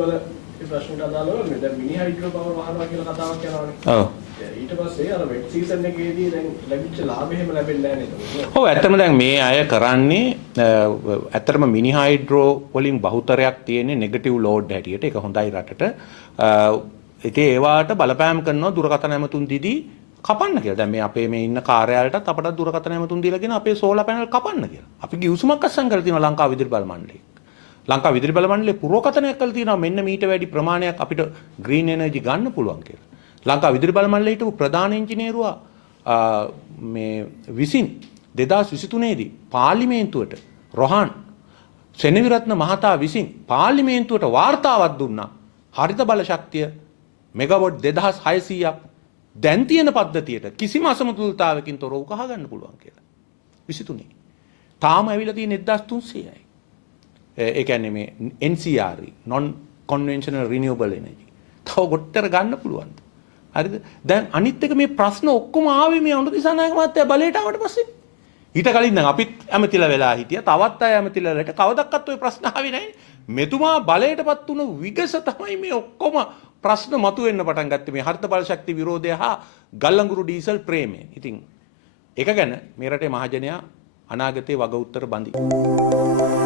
බල ප්‍රශ්නට අදාළව මේ දැන් මිනි හයිඩ්‍රෝ පවර් වහනවා කියලා කතාවක් යනවානේ. ඔව්. ඊට පස්සේ අර වෙට් සීසන් එකේදී දැන් ලැබිච්ච ලාභ එහෙම ලැබෙන්නේ නැහැ නේද? ඔව් ඇත්තම දැන් මේ අය කරන්නේ ඇත්තටම මිනි හයිඩ්‍රෝ වලින් බහුතරයක් තියෙන්නේ නෙගටිව් ලෝඩ් හැටියට. ඒක හොඳයි රටට. ඉතින් ඒවාට බලපෑම් කරනවා දුරකථන ඇමතුම් දීදී කපන්න කියලා. දැන් මේ අපේ මේ ඉන්න කාර්යාලයටත් අපට දුරකථන ඇමතුම් දීලා කියන අපේ සෝලාර් පැනල් කපන්න කියලා. අපි ගිවිසුමක් අත්සන් කරලා තියෙනවා ලංකාව විදුලි බල මණ්ඩලයේ. ලංකාව විදුලි බල මණ්ඩලයේ පුරවකථනයක් කරලා තියෙනවා මෙන්න මීට වැඩි ප්‍රමාණයක් අපිට ග්‍රීන් එනර්ජි ගන්න පුළුවන් කියලා. ලංකාව විදුලි බල මණ්ඩලයේ හිටපු ප්‍රධාන ඉංජිනේරුවා මේ විසින් 2023 දී පාර්ලිමේන්තුවට රොහාන් සෙනවිරත්න මහතා විසින් පාර්ලිමේන්තුවට වාර්තාවක් දුන්නා. හරිත බල ශක්තිය මෙගාවොට් 2600ක් දැන් තියෙන පද්ධතියට කිසිම අසමතුලිතතාවයකින් තොරව උකහා ගන්න පුළුවන් කියලා. 23. තාම ඇවිල්ලා තියෙන 1300යි. ඒ කියන්නේ මේ NCRE non conventional renewable energy. තව කොච්චර ගන්න පුළුවන්ද? හරිද? දැන් අනිත් එක මේ ප්‍රශ්න ඔක්කොම ආවේ මේ අනුදිසානායක මහත්තයා බලයට ආවට පස්සේ. ඊට කලින් නම් අපිත් ඇමතිලා වෙලා හිටියා. තවත් අය ඇමතිලා වෙලට කවදක්වත් ওই ප්‍රශ්න ආවේ නැහැ. මෙතුමා බලයටපත් වුණු විගස තමයි මේ ඔක්කොම ප්‍රශ්න මතුවෙන්න පටන් ගත්තේ මේ හරිත බල ශක්ති විරෝධය හා ගල්ලංගුරු ඩීසල් ප්‍රේමය. ඉතින් ඒක ගැන මේ රටේ මහජනයා අනාගතේ වග උත්තර බඳි.